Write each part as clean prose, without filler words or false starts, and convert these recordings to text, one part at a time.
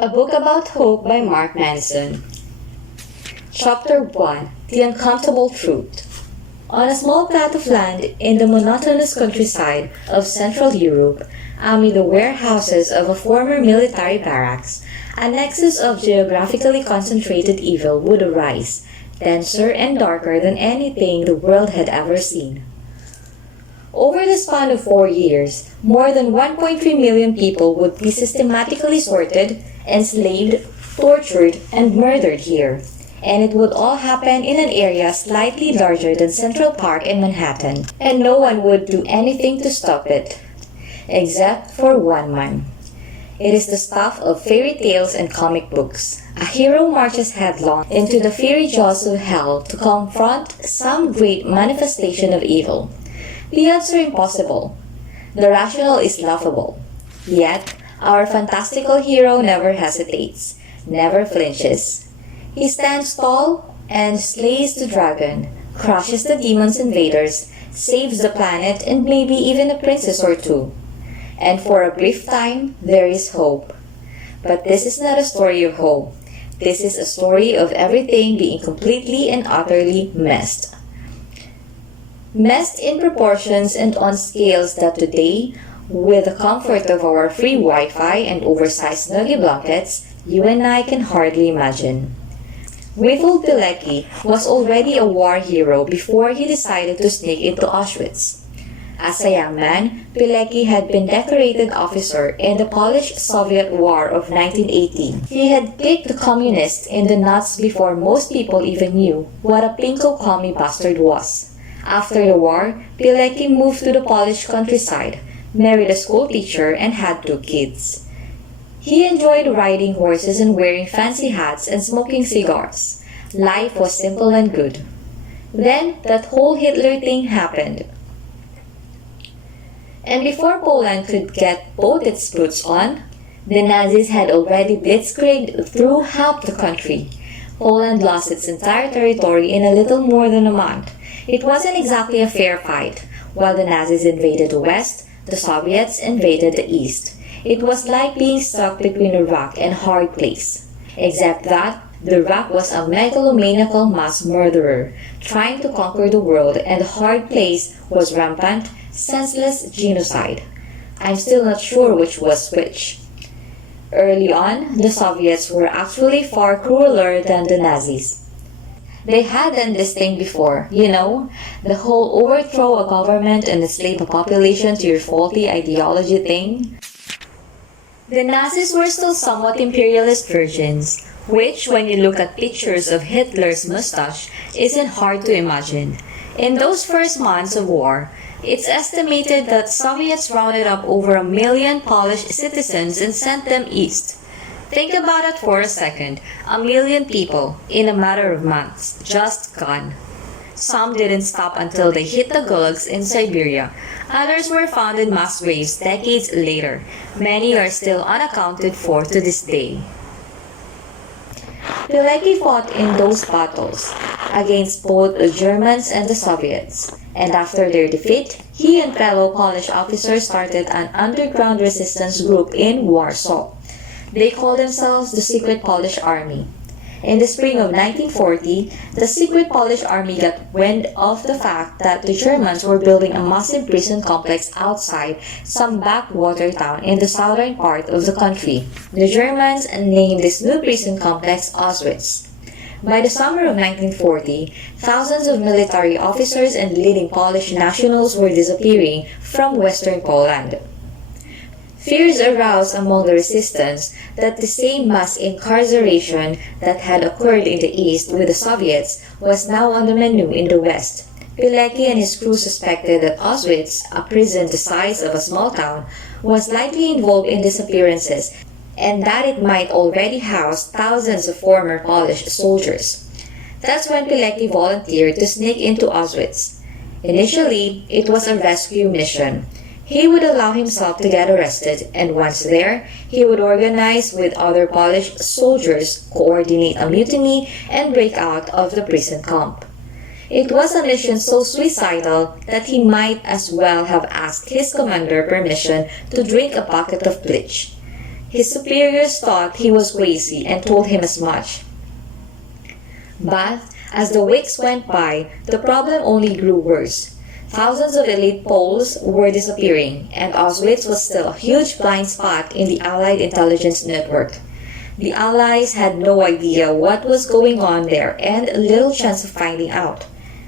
A book about hope by Mark Manson. Chapter 1. The Uncomfortable Truth. On a small plot of land in the monotonous countryside of Central Europe, amid the warehouses of a former military barracks, a nexus of geographically concentrated evil would arise, denser and darker than anything the world had ever seen. Over the span of 4 years, more than 1.3 million people would be systematically sorted, enslaved, tortured, and murdered here. And it would all happen in an area slightly larger than Central Park in Manhattan, and no one would do anything to stop it. Except for one man. It is the stuff of fairy tales and comic books. A hero marches headlong into the fiery jaws of hell to confront some great manifestation of evil. The odds are impossible. The rational is laughable. Yet, our fantastical hero never hesitates, never flinches. He stands tall and slays the dragon, crushes the demon's invaders, saves the planet and maybe even a princess or two. And for a brief time, there is hope. But this is not a story of hope. This is a story of everything being completely and utterly messed. Messed in proportions and on scales that today, with the comfort of our free Wi-Fi and oversized snuggie blankets, you and I can hardly imagine. Witold Pilecki was already a war hero before he decided to sneak into Auschwitz. As a young man, Pilecki had been decorated officer in the Polish-Soviet War of 1918. He had kicked the communists in the nuts before most people even knew what a pinko commie bastard was. After the war, Pilecki moved to the Polish countryside, married a schoolteacher, and had 2 kids. He enjoyed riding horses and wearing fancy hats and smoking cigars. Life was simple and good. Then, that whole Hitler thing happened. And before Poland could get both its boots on, the Nazis had already blitzkrieged through half the country. Poland lost its entire territory in a little more than a month. It wasn't exactly a fair fight. While the Nazis invaded the West, the Soviets invaded the East. It was like being stuck between a rock and a hard place. Except that, the rock was a megalomaniacal mass murderer, trying to conquer the world, and the hard place was rampant, senseless genocide. I'm still not sure which was which. Early on, the Soviets were actually far crueler than the Nazis. They had done this thing before, the whole overthrow a government and enslave a population to your faulty ideology thing. The Nazis were still somewhat imperialist virgins, which, when you look at pictures of Hitler's mustache, isn't hard to imagine. In those first months of war, it's estimated that Soviets rounded up over 1 million Polish citizens and sent them east. Think about it for a second. 1 million people, in a matter of months, just gone. Some didn't stop until they hit the gulags in Siberia. Others were found in mass graves decades later. Many are still unaccounted for to this day. Pilecki fought in those battles against both the Germans and the Soviets. And after their defeat, he and fellow Polish officers started an underground resistance group in Warsaw. They called themselves the Secret Polish Army. In the spring of 1940, the Secret Polish Army got wind of the fact that the Germans were building a massive prison complex outside some backwater town in the southern part of the country. The Germans named this new prison complex Auschwitz. By the summer of 1940, thousands of military officers and leading Polish nationals were disappearing from western Poland. Fears aroused among the resistance that the same mass incarceration that had occurred in the East with the Soviets was now on the menu in the West. Pilecki and his crew suspected that Auschwitz, a prison the size of a small town, was likely involved in disappearances, and that it might already house thousands of former Polish soldiers. That's when Pilecki volunteered to sneak into Auschwitz. Initially, it was a rescue mission. He would allow himself to get arrested, and once there, he would organize with other Polish soldiers, coordinate a mutiny, and break out of the prison camp. It was a mission so suicidal that he might as well have asked his commander permission to drink a bucket of bleach. His superiors thought he was crazy and told him as much. But as the weeks went by, the problem only grew worse. Thousands of elite Poles were disappearing, and Auschwitz was still a huge blind spot in the Allied intelligence network. The Allies had no idea what was going on there and little chance of finding out.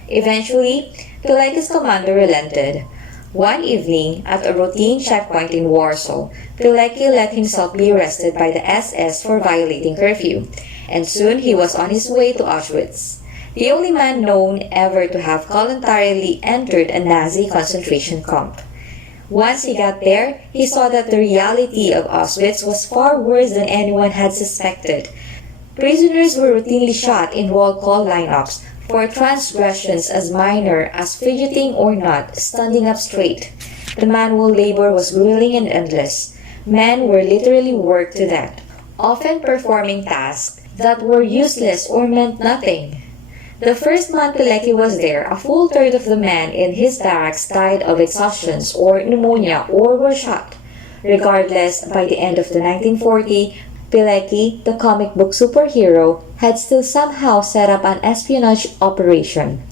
Eventually, Pilecki's commander relented. One evening, at a routine checkpoint in Warsaw, Pilecki let himself be arrested by the SS for violating curfew, and soon he was on his way to Auschwitz, the only man known ever to have voluntarily entered a Nazi concentration camp. Once he got there, he saw that the reality of Auschwitz was far worse than anyone had suspected. Prisoners were routinely shot in roll call lineups for transgressions as minor as fidgeting or not standing up straight. The manual labor was grueling and endless. Men were literally worked to death, often performing tasks that were useless or meant nothing. The first month Pilecki was there, a full third of the men in his barracks died of exhaustion or pneumonia or were shot. Regardless, by the end of the 1940s, Pilecki, the comic book superhero, had still somehow set up an espionage operation.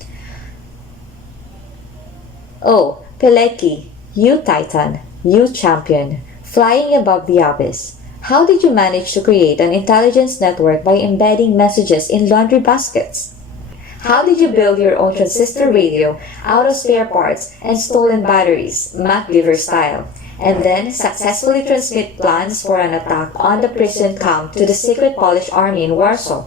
Oh, Pilecki, you titan, you champion, flying above the abyss. How did you manage to create an intelligence network by embedding messages in laundry baskets? How did you build your own transistor radio out of spare parts and stolen batteries, MacGyver style, and then successfully transmit plans for an attack on the prison camp to the secret Polish army in Warsaw?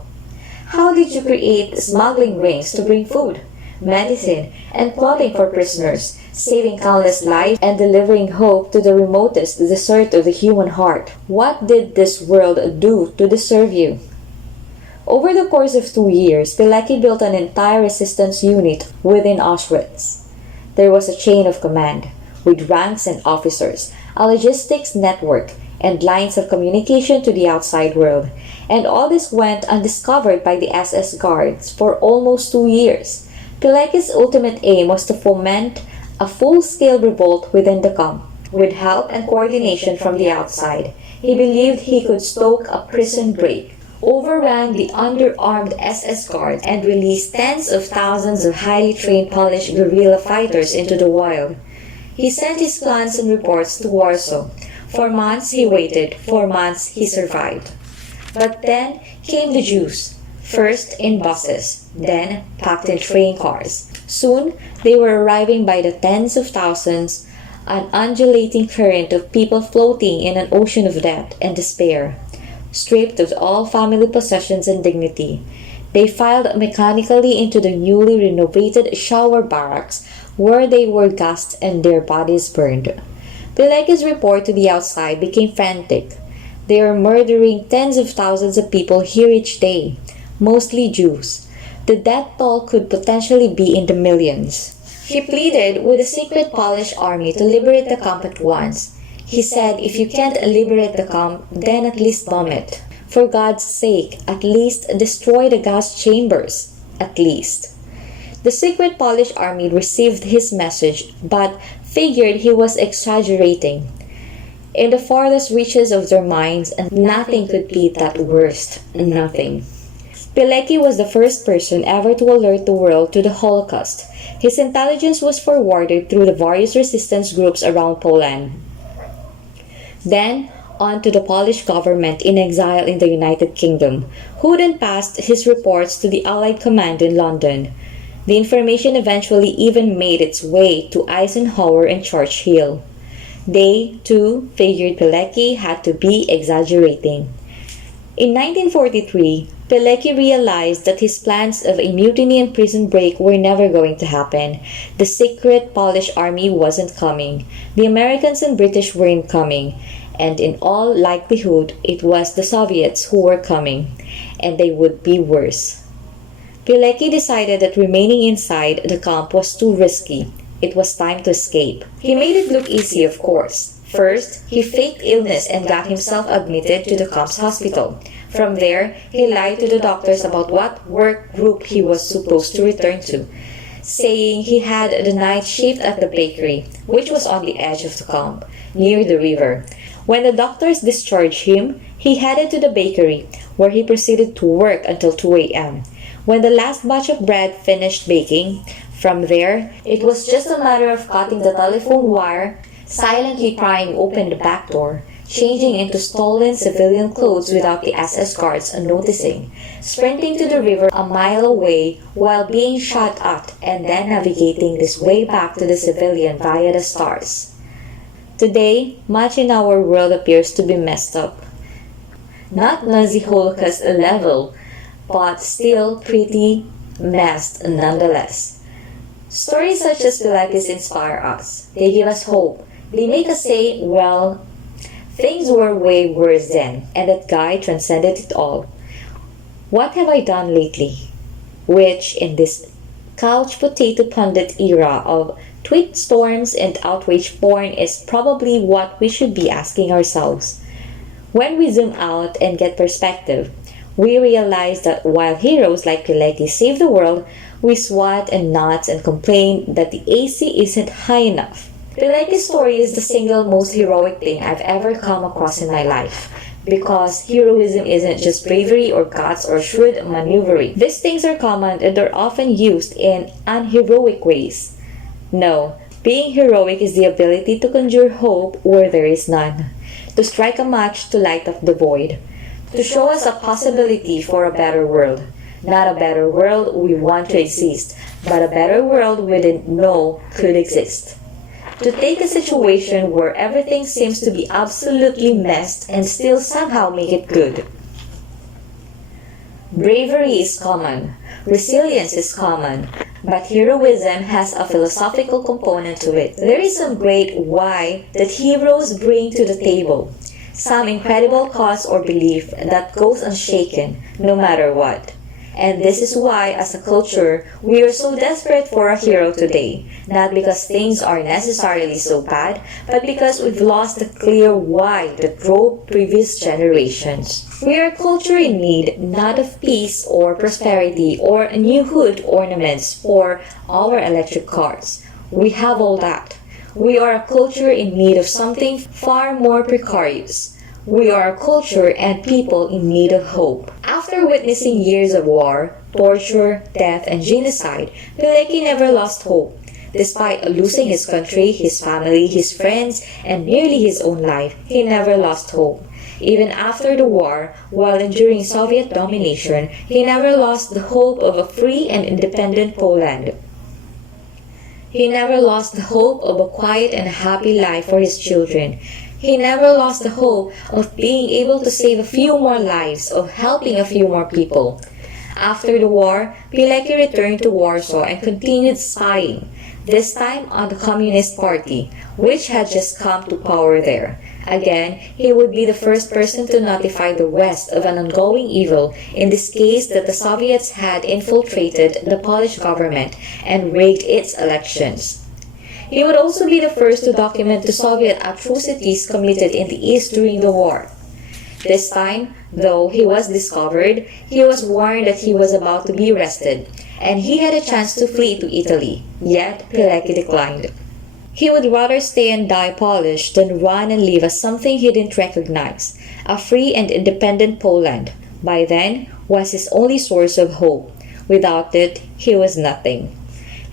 How did you create smuggling rings to bring food, medicine, and clothing for prisoners, saving countless lives and delivering hope to the remotest desert of the human heart? What did this world do to deserve you? Over the course of 2 years, Pilecki built an entire resistance unit within Auschwitz. There was a chain of command, with ranks and officers, a logistics network, and lines of communication to the outside world. And all this went undiscovered by the SS guards for almost 2 years. Pilecki's ultimate aim was to foment a full-scale revolt within the camp. With help and coordination from the outside, he believed he could stoke a prison break, overran the underarmed SS guards, and released tens of thousands of highly trained Polish guerrilla fighters into the wild. He sent his plans and reports to Warsaw. For months he waited, for months he survived. But then came the Jews, first in buses, then packed in train cars. Soon they were arriving by the tens of thousands, an undulating current of people floating in an ocean of death and despair. Stripped of all family possessions and dignity, they filed mechanically into the newly renovated shower barracks, where they were gassed and their bodies burned. Pilecki's report to the outside became frantic. They are murdering tens of thousands of people here each day, mostly Jews. The death toll could potentially be in the millions. He pleaded with the secret Polish army to liberate the camp at once. He said, if you can't liberate the camp, then at least bomb it. For God's sake, at least destroy the gas chambers. At least. The secret Polish army received his message, but figured he was exaggerating. In the farthest reaches of their minds, and nothing could beat that worst. Nothing. Pilecki was the first person ever to alert the world to the Holocaust. His intelligence was forwarded through the various resistance groups around Poland. Then, on to the Polish government in exile in the United Kingdom, who then passed his reports to the Allied command in London. The information eventually even made its way to Eisenhower and Churchill. They, too, figured Pilecki had to be exaggerating. In 1943, Pilecki realized that his plans of a mutiny and prison break were never going to happen. The secret Polish army wasn't coming. The Americans and British weren't coming. And in all likelihood, it was the Soviets who were coming. And they would be worse. Pilecki decided that remaining inside the camp was too risky. It was time to escape. He made it look easy, of course. First, he faked illness and got himself admitted to the camp's hospital. From there, he lied to the doctors about what work group he was supposed to return to, saying he had the night shift at the bakery, which was on the edge of the camp, near the river. When the doctors discharged him, he headed to the bakery, where he proceeded to work until 2 a.m. When the last batch of bread finished baking, from there, it was just a matter of cutting the telephone wire, silently prying open the back door, changing into stolen civilian clothes without the SS guards noticing, sprinting to the river a mile away while being shot at, and then navigating this way back to the civilian via the stars. Today, much in our world appears to be messed up. Not Nazi Holocaust level, but still pretty messed nonetheless. Stories such as Pilates inspire us. They give us hope. They make us say, well, things were way worse then, and that guy transcended it all. What have I done lately? Which, in this couch potato pundit era of tweet storms and outrage porn, is probably what we should be asking ourselves. When we zoom out and get perspective, we realize that while heroes like Pilecki save the world, we swat and knots and complain that the AC isn't high enough. Pilecki's story is the single most heroic thing I've ever come across in my life, because heroism isn't just bravery or guts or shrewd maneuvering. These things are common and are often used in unheroic ways. No, being heroic is the ability to conjure hope where there is none, to strike a match to light up the void, to show us a possibility for a better world. Not a better world we want to exist, but a better world we didn't know could exist. To take a situation where everything seems to be absolutely messed and still somehow make it good. Bravery is common, resilience is common, but heroism has a philosophical component to it. There is some great why that heroes bring to the table, some incredible cause or belief that goes unshaken no matter what. And this is why, as a culture, we are so desperate for a hero today. Not because things are necessarily so bad, but because we've lost the clear why that drove previous generations. We are a culture in need not of peace or prosperity or new hood ornaments for our electric cars. We have all that. We are a culture in need of something far more precarious. We are a culture and people in need of hope. After witnessing years of war, torture, death, and genocide, Pilecki never lost hope. Despite losing his country, his family, his friends, and nearly his own life, he never lost hope. Even after the war, while enduring Soviet domination, he never lost the hope of a free and independent Poland. He never lost the hope of a quiet and happy life for his children. He never lost the hope of being able to save a few more lives, of helping a few more people. After the war, Pilecki returned to Warsaw and continued spying, this time on the Communist Party, which had just come to power there. Again, he would be the first person to notify the West of an ongoing evil, in this case that the Soviets had infiltrated the Polish government and rigged its elections. He would also be the first to document the Soviet atrocities committed in the East during the war. This time, though he was discovered, he was warned that he was about to be arrested, and he had a chance to flee to Italy, yet Pilecki declined. He would rather stay and die Polish than run and live as something he didn't recognize, a free and independent Poland. By then, was his only source of hope. Without it, he was nothing.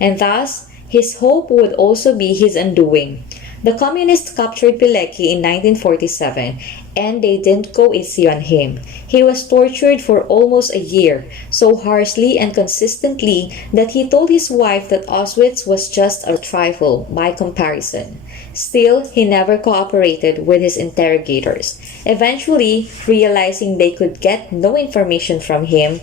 And thus, his hope would also be his undoing. The communists captured Pilecki in 1947, and they didn't go easy on him. He was tortured for almost a year, so harshly and consistently that he told his wife that Auschwitz was just a trifle by comparison. Still, he never cooperated with his interrogators. Eventually, realizing they could get no information from him,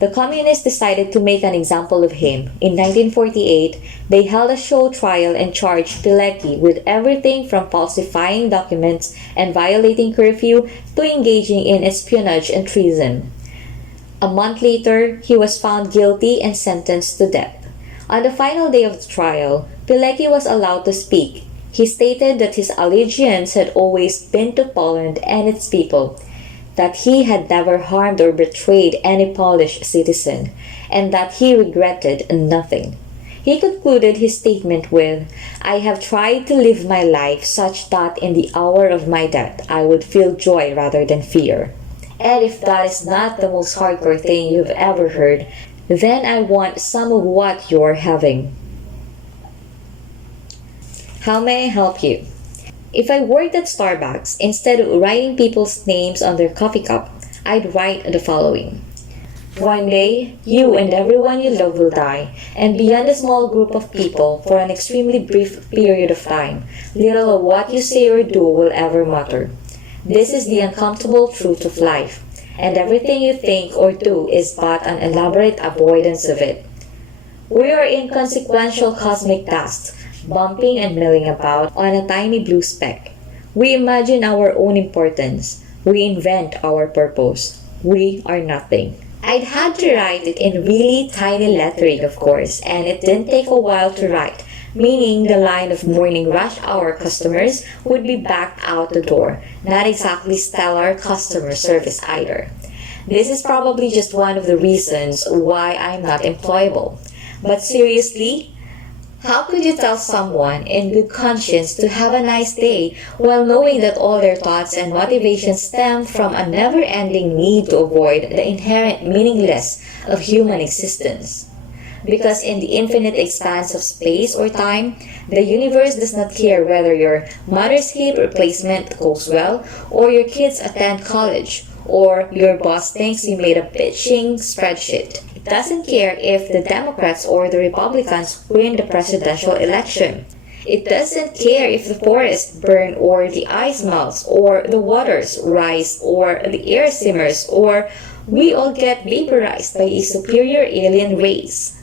the communists decided to make an example of him. In 1948, they held a show trial and charged Pilecki with everything from falsifying documents and violating curfew to engaging in espionage and treason. A month later, he was found guilty and sentenced to death. On the final day of the trial, Pilecki was allowed to speak. He stated that his allegiance had always been to Poland and its people, that he had never harmed or betrayed any Polish citizen, and that he regretted nothing. He concluded his statement with, "I have tried to live my life such that in the hour of my death I would feel joy rather than fear." And if that is not the most hardcore thing you've ever heard, then I want some of what you're having. How may I help you? If I worked at Starbucks, instead of writing people's names on their coffee cup, I'd write the following. One day, you and everyone you love will die, and beyond a small group of people, for an extremely brief period of time, little of what you say or do will ever matter. This is the uncomfortable truth of life, and everything you think or do is but an elaborate avoidance of it. We are inconsequential cosmic dust, bumping and milling about on a tiny blue speck. We imagine our own importance. We invent our purpose. We are nothing. I'd had to write it in really tiny lettering, of course, and it didn't take a while to write, meaning the line of morning rush hour customers would be back out the door. Not exactly stellar customer service either. This is probably just one of the reasons why I'm not employable. But seriously, how could you tell someone in good conscience to have a nice day while knowing that all their thoughts and motivations stem from a never-ending need to avoid the inherent meaninglessness of human existence? Because in the infinite expanse of space or time, the universe does not care whether your mother's hip replacement goes well, or your kids attend college, or your boss thinks you made a bitching spreadsheet. It doesn't care if the Democrats or the Republicans win the presidential election. It doesn't care if the forests burn or the ice melts or the waters rise or the air simmers or we all get vaporized by a superior alien race.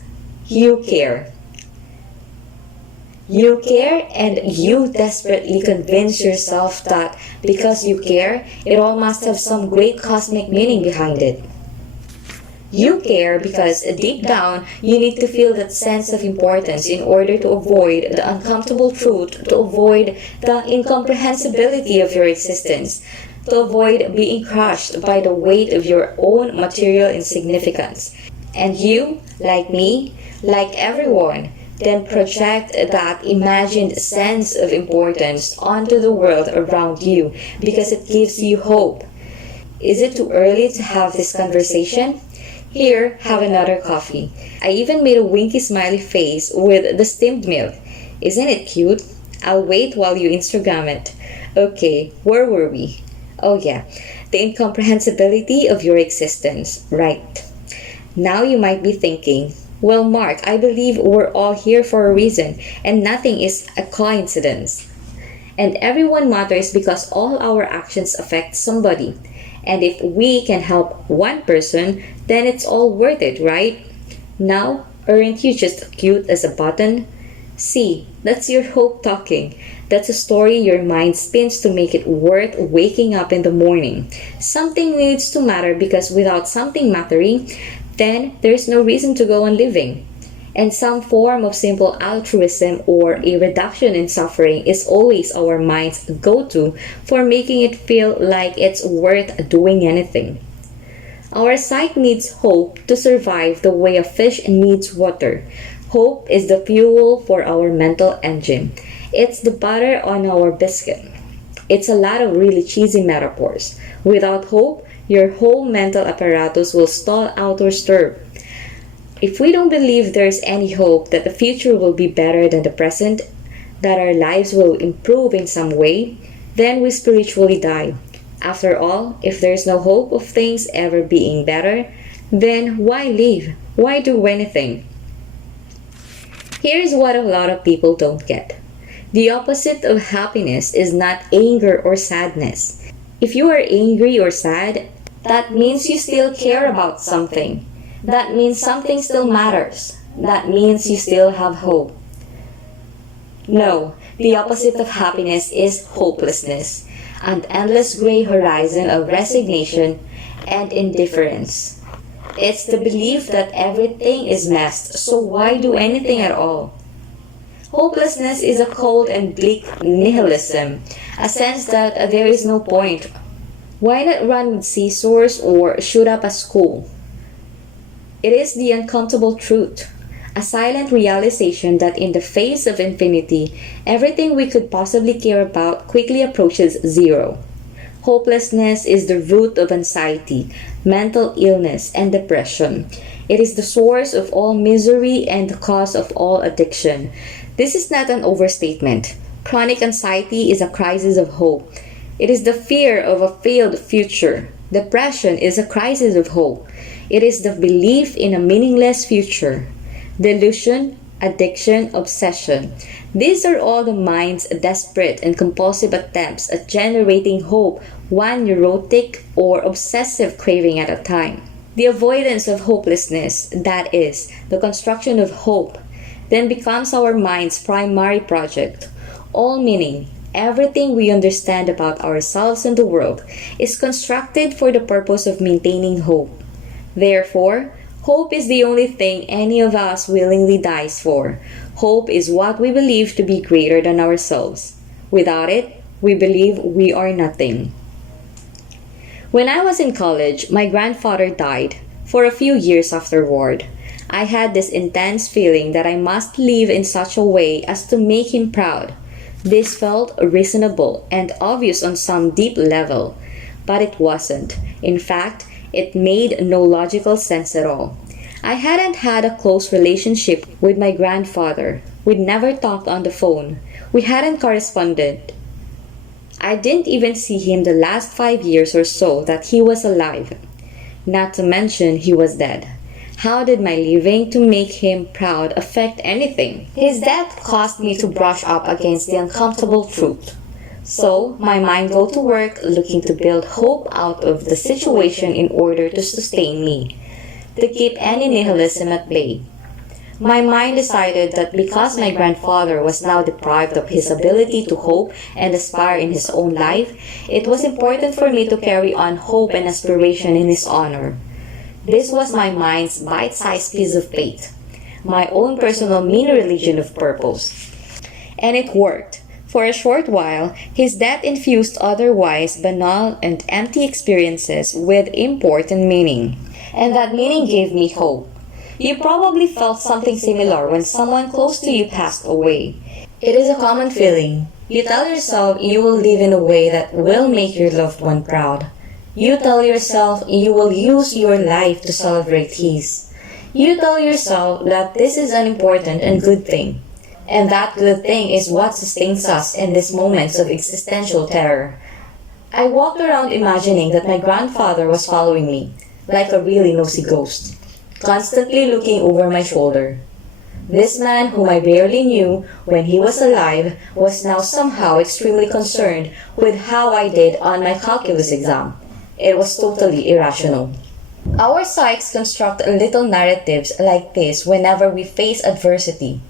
You care. You care, and you desperately convince yourself that because you care, it all must have some great cosmic meaning behind it. You care because deep down, you need to feel that sense of importance in order to avoid the uncomfortable truth, to avoid the incomprehensibility of your existence, to avoid being crushed by the weight of your own material insignificance. And you, like me, like everyone, then project that imagined sense of importance onto the world around you because it gives you hope. Is it too early to have this conversation? Here, have another coffee. I even made a winky smiley face with the steamed milk. Isn't it cute? I'll wait while you Instagram it. Okay, where were we? Oh yeah, the incomprehensibility of your existence. Right. Now you might be thinking, well, Mark, I believe we're all here for a reason, and nothing is a coincidence. And everyone matters because all our actions affect somebody. And if we can help one person, then it's all worth it, right? Now, aren't you just cute as a button? See, that's your hope talking. That's a story your mind spins to make it worth waking up in the morning. Something needs to matter because without something mattering, then there's no reason to go on living. And some form of simple altruism or a reduction in suffering is always our mind's go-to for making it feel like it's worth doing anything. Our sight needs hope to survive the way a fish needs water. Hope is the fuel for our mental engine. It's the butter on our biscuit. It's a lot of really cheesy metaphors. Without hope, your whole mental apparatus will stall out or stir. If we don't believe there's any hope that the future will be better than the present, that our lives will improve in some way, then we spiritually die. After all, if there's no hope of things ever being better, then why live? Why do anything? Here's what a lot of people don't get. The opposite of happiness is not anger or sadness. If you are angry or sad, that means you still care about something. That means something still matters. That means you still have hope. No, the opposite of happiness is hopelessness, an endless gray horizon of resignation and indifference. It's the belief that everything is messed, so why do anything at all? Hopelessness is a cold and bleak nihilism, a sense that there is no point. Why not run with scissors or shoot up a school? It is the uncomfortable truth. a silent realization that in the face of infinity, everything we could possibly care about quickly approaches zero. Hopelessness is the root of anxiety, mental illness, and depression. It is the source of all misery and the cause of all addiction. This is not an overstatement. Chronic anxiety is a crisis of hope. It is the fear of a failed future. Depression is a crisis of hope. It is the belief in a meaningless future. Delusion, addiction, obsession. These are all the mind's desperate and compulsive attempts at generating hope, one neurotic or obsessive craving at a time. The avoidance of hopelessness, that is, the construction of hope, then becomes our mind's primary project. All meaning, everything we understand about ourselves and the world, is constructed for the purpose of maintaining hope. Therefore, hope is the only thing any of us willingly dies for. Hope is what we believe to be greater than ourselves. Without it, we believe we are nothing. When I was in college, my grandfather died for a few years afterward. I had this intense feeling that I must live in such a way as to make him proud. This felt reasonable and obvious on some deep level, but it wasn't. In fact, it made no logical sense at all. I hadn't had a close relationship with my grandfather. We'd never talked on the phone. We hadn't corresponded. I didn't even see him the last 5 years or so that he was alive. Not to mention he was dead. How did my living to make him proud affect anything? His death caused me to brush up against the uncomfortable truth. So, my mind go to work looking to build hope out of the situation in order to sustain me, to keep any nihilism at bay. My mind decided that because my grandfather was now deprived of his ability to hope and aspire in his own life, it was important for me to carry on hope and aspiration in his honor. This was my mind's bite-sized piece of faith, my own personal mini-religion of purpose. And it worked. For a short while, his death infused otherwise banal and empty experiences with import and meaning. And that meaning gave me hope. You probably felt something similar when someone close to you passed away. It is a common feeling. You tell yourself you will live in a way that will make your loved one proud. You tell yourself you will use your life to celebrate his. You tell yourself that this is an important and good thing. And that good thing is what sustains us in these moments of existential terror. I walked around imagining that my grandfather was following me, like a really nosy ghost, constantly looking over my shoulder. This man, whom I barely knew when he was alive, was now somehow extremely concerned with how I did on my calculus exam. It was totally irrational. Our psyches construct little narratives like this whenever we face adversity.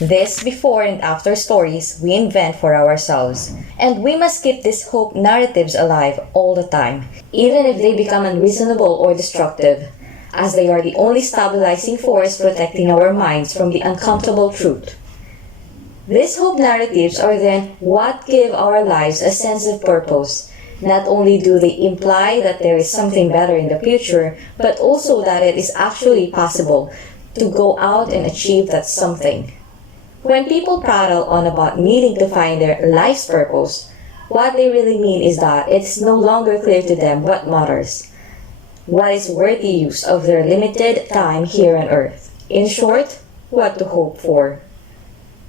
This before and after stories we invent for ourselves. And we must keep these hope narratives alive all the time, even if they become unreasonable or destructive, as they are the only stabilizing force protecting our minds from the uncomfortable truth. These hope narratives are then what give our lives a sense of purpose. Not only do they imply that there is something better in the future, but also that it is actually possible to go out and achieve that something. When people prattle on about needing to find their life's purpose, what they really mean is that it is no longer clear to them what matters, what is worthy use of their limited time here on earth. In short, what to hope for.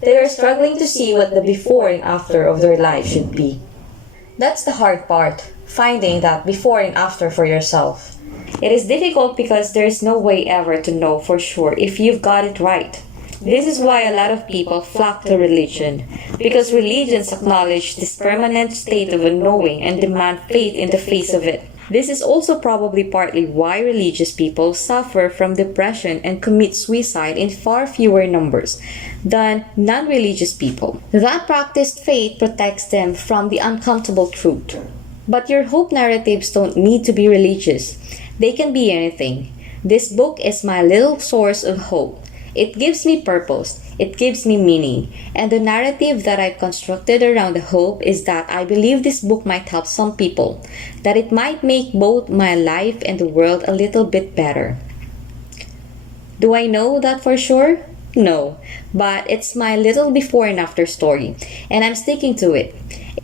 They are struggling to see what the before and after of their life should be. That's the hard part, finding that before and after for yourself. It is difficult because there is no way ever to know for sure if you've got it right. This is why a lot of people flock to religion, because religions acknowledge this permanent state of unknowing and demand faith in the face of it. This is also probably partly why religious people suffer from depression and commit suicide in far fewer numbers than non-religious people. That practiced faith protects them from the uncomfortable truth. But your hope narratives don't need to be religious. They can be anything. This book is my little source of hope. It gives me purpose. It gives me meaning. And the narrative that I've constructed around the hope is that I believe this book might help some people, that it might make both my life and the world a little bit better. Do I know that for sure? No, but it's my little before and after story, and I'm sticking to it.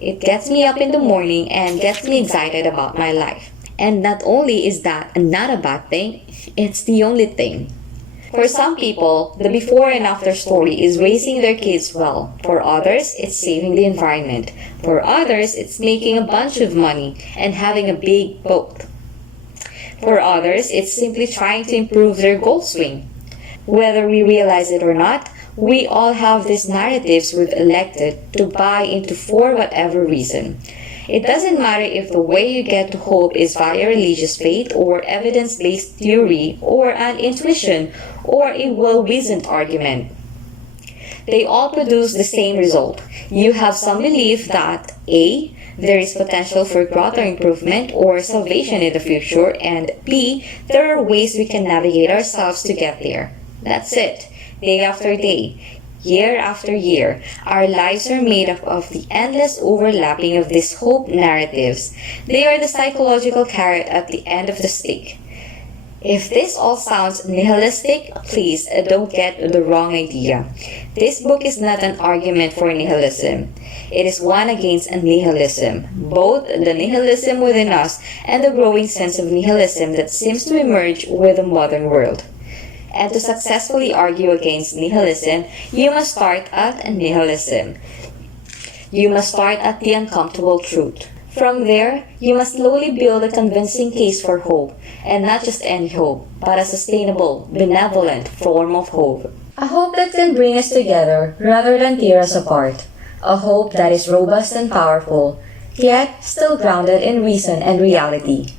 It gets me up in the morning and gets me excited about my life. And not only is that not a bad thing, it's the only thing. For some people, the before and after story is raising their kids well. For others, it's saving the environment. For others, it's making a bunch of money and having a big boat. For others, it's simply trying to improve their goal swing. Whether we realize it or not, we all have these narratives we've elected to buy into for whatever reason. It doesn't matter if the way you get to hope is via religious faith or evidence-based theory or an intuition or a well-reasoned argument. They all produce the same result. You have some belief that A. There is potential for growth or improvement or salvation in the future, and B. There are ways we can navigate ourselves to get there. That's it. Day after day, year after year, our lives are made up of the endless overlapping of these hope narratives. They are the psychological carrot at the end of the stick. If this all sounds nihilistic, please don't get the wrong idea. This book is not an argument for nihilism. It is one against nihilism, both the nihilism within us and the growing sense of nihilism that seems to emerge with the modern world. And to successfully argue against nihilism, you must start at nihilism. You must start at the uncomfortable truth. From there, you must slowly build a convincing case for hope, and not just any hope, but a sustainable, benevolent form of hope. A hope that can bring us together rather than tear us apart. A hope that is robust and powerful, yet still grounded in reason and reality.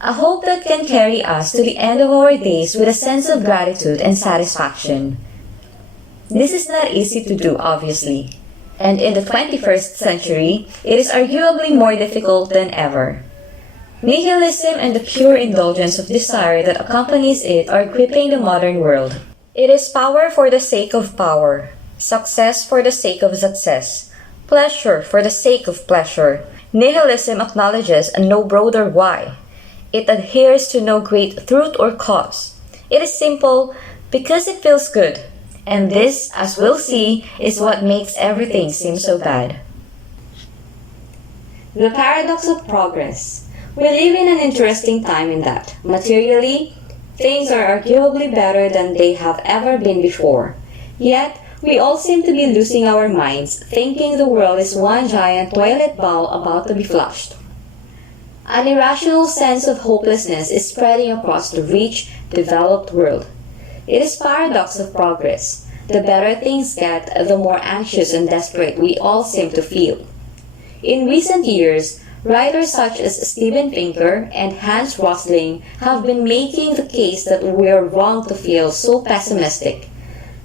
A hope that can carry us to the end of our days with a sense of gratitude and satisfaction. This is not easy to do, obviously. And in the 21st century, it is arguably more difficult than ever. Nihilism and the pure indulgence of desire that accompanies it are gripping the modern world. It is power for the sake of power, success for the sake of success, pleasure for the sake of pleasure. Nihilism acknowledges no broader why. It adheres to no great truth or cause. It is simple because it feels good. And this, as we'll see, is what makes everything seem so bad. The paradox of progress. We live in an interesting time in that, materially, things are arguably better than they have ever been before. Yet, we all seem to be losing our minds, thinking the world is one giant toilet bowl about to be flushed. An irrational sense of hopelessness is spreading across the rich, developed world. It is paradox of progress. The better things get, the more anxious and desperate we all seem to feel. In recent years, writers such as Steven Pinker and Hans Rosling have been making the case that we are wrong to feel so pessimistic.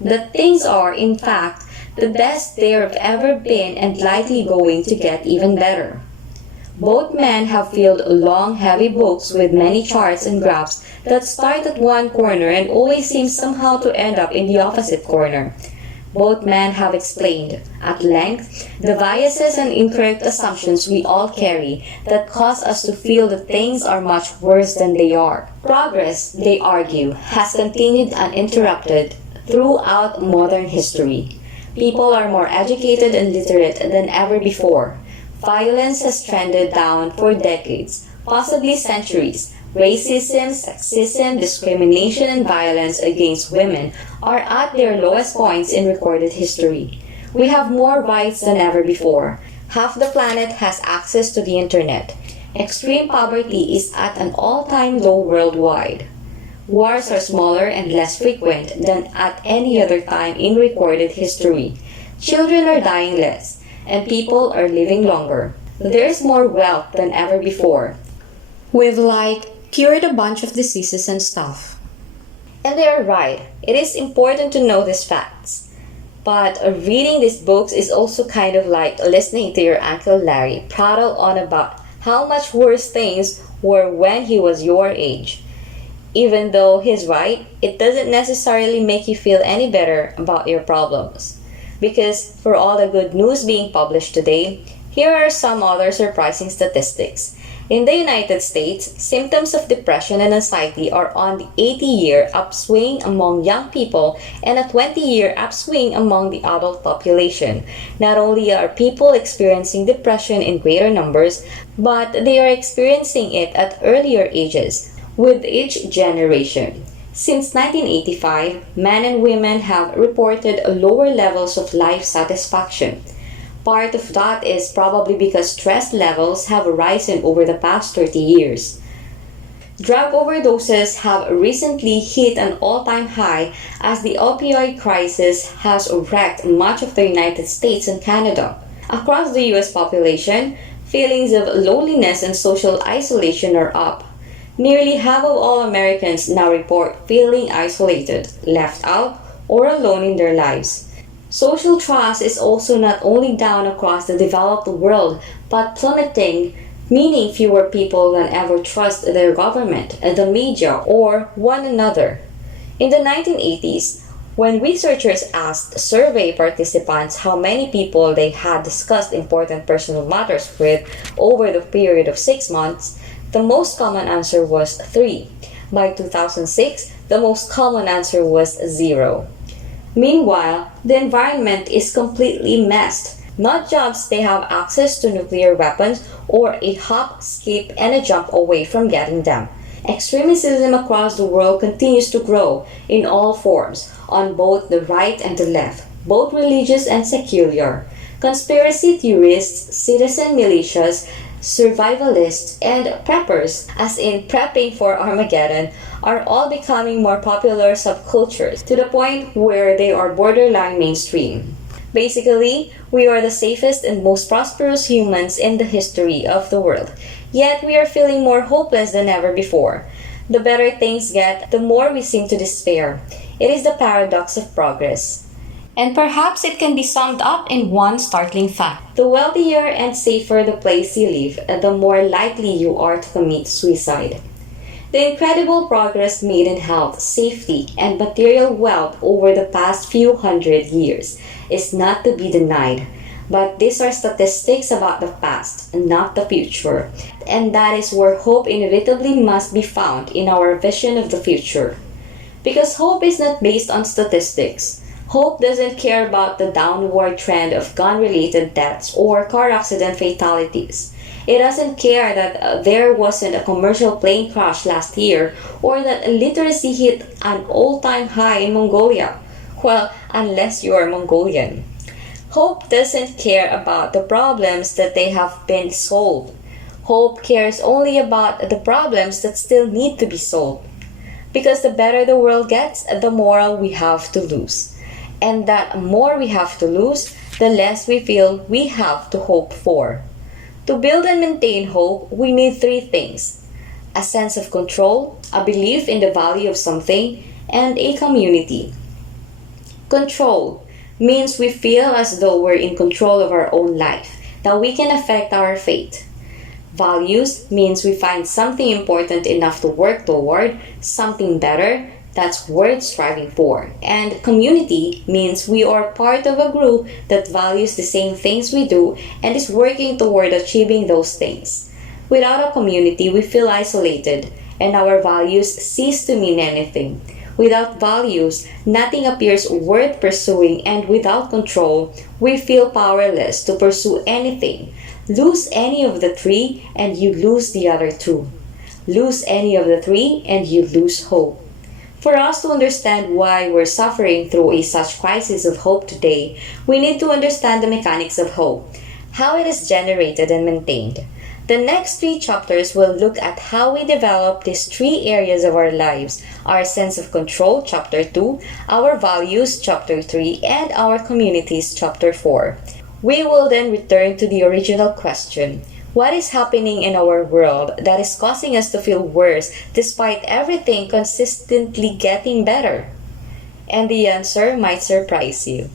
That things are, in fact, the best they have ever been and likely going to get even better. Both men have filled long, heavy books with many charts and graphs that start at one corner and always seem somehow to end up in the opposite corner. Both men have explained, at length, the biases and incorrect assumptions we all carry that cause us to feel that things are much worse than they are. Progress, they argue, has continued uninterrupted throughout modern history. People are more educated and literate than ever before. Violence has trended down for decades, possibly centuries. Racism, sexism, discrimination, and violence against women are at their lowest points in recorded history. We have more rights than ever before. Half the planet has access to the internet. Extreme poverty is at an all-time low worldwide. Wars are smaller and less frequent than at any other time in recorded history. Children are dying less, and people are living longer. There is more wealth than ever before. We've cured a bunch of diseases and stuff. And they are right. It is important to know these facts. But reading these books is also kind of like listening to your Uncle Larry prattle on about how much worse things were when he was your age. Even though he's right, it doesn't necessarily make you feel any better about your problems. Because for all the good news being published today, here are some other surprising statistics. In the United States, symptoms of depression and anxiety are on the 80-year upswing among young people and a 20-year upswing among the adult population. Not only are people experiencing depression in greater numbers, but they are experiencing it at earlier ages with each generation. Since 1985, men and women have reported lower levels of life satisfaction. Part of that is probably because stress levels have risen over the past 30 years. Drug overdoses have recently hit an all-time high as the opioid crisis has wrecked much of the United States and Canada. Across the US population, feelings of loneliness and social isolation are up. Nearly half of all Americans now report feeling isolated, left out, or alone in their lives. Social trust is also not only down across the developed world, but plummeting, meaning fewer people than ever trust their government, the media, or one another. In the 1980s, when researchers asked survey participants how many people they had discussed important personal matters with over the period of 6 months, the most common answer was 3. By 2006, the most common answer was 0. Meanwhile, the environment is completely messed. Not just they have access to nuclear weapons or a hop, skip, and a jump away from getting them. Extremism across the world continues to grow in all forms, on both the right and the left, both religious and secular. Conspiracy theorists, citizen militias, survivalists, and preppers, as in prepping for Armageddon, are all becoming more popular subcultures to the point where they are borderline mainstream. Basically, we are the safest and most prosperous humans in the history of the world, yet we are feeling more hopeless than ever before. The better things get, the more we seem to despair. It is the paradox of progress. And perhaps it can be summed up in one startling fact. The wealthier and safer the place you live, the more likely you are to commit suicide. The incredible progress made in health, safety, and material wealth over the past few hundred years is not to be denied. But these are statistics about the past, not the future. And that is where hope inevitably must be found in our vision of the future. Because hope is not based on statistics. Hope doesn't care about the downward trend of gun-related deaths or car accident fatalities. It doesn't care that there wasn't a commercial plane crash last year or that illiteracy hit an all-time high in Mongolia. Well, unless you are Mongolian. Hope doesn't care about the problems that they have been solved. Hope cares only about the problems that still need to be solved. Because the better the world gets, the more we have to lose. And that more we have to lose, the less we feel we have to hope for. To build and maintain hope, we need 3 things: a sense of control, a belief in the value of something, and a community. Control means we feel as though we're in control of our own life, that we can affect our fate. Values means we find something important enough to work toward, something better that's worth striving for. And community means we are part of a group that values the same things we do and is working toward achieving those things. Without a community, we feel isolated and our values cease to mean anything. Without values, nothing appears worth pursuing, and without control, we feel powerless to pursue anything. Lose any of the 3 and you lose the other 2. Lose any of the 3 and you lose hope. For us to understand why we're suffering through a such crisis of hope today, we need to understand the mechanics of hope, how it is generated and maintained. The next 3 chapters will look at how we develop these 3 areas of our lives: our sense of control, chapter 2, our values, chapter 3, and our communities, chapter 4. We will then return to the original question: what is happening in our world that is causing us to feel worse despite everything consistently getting better? And the answer might surprise you.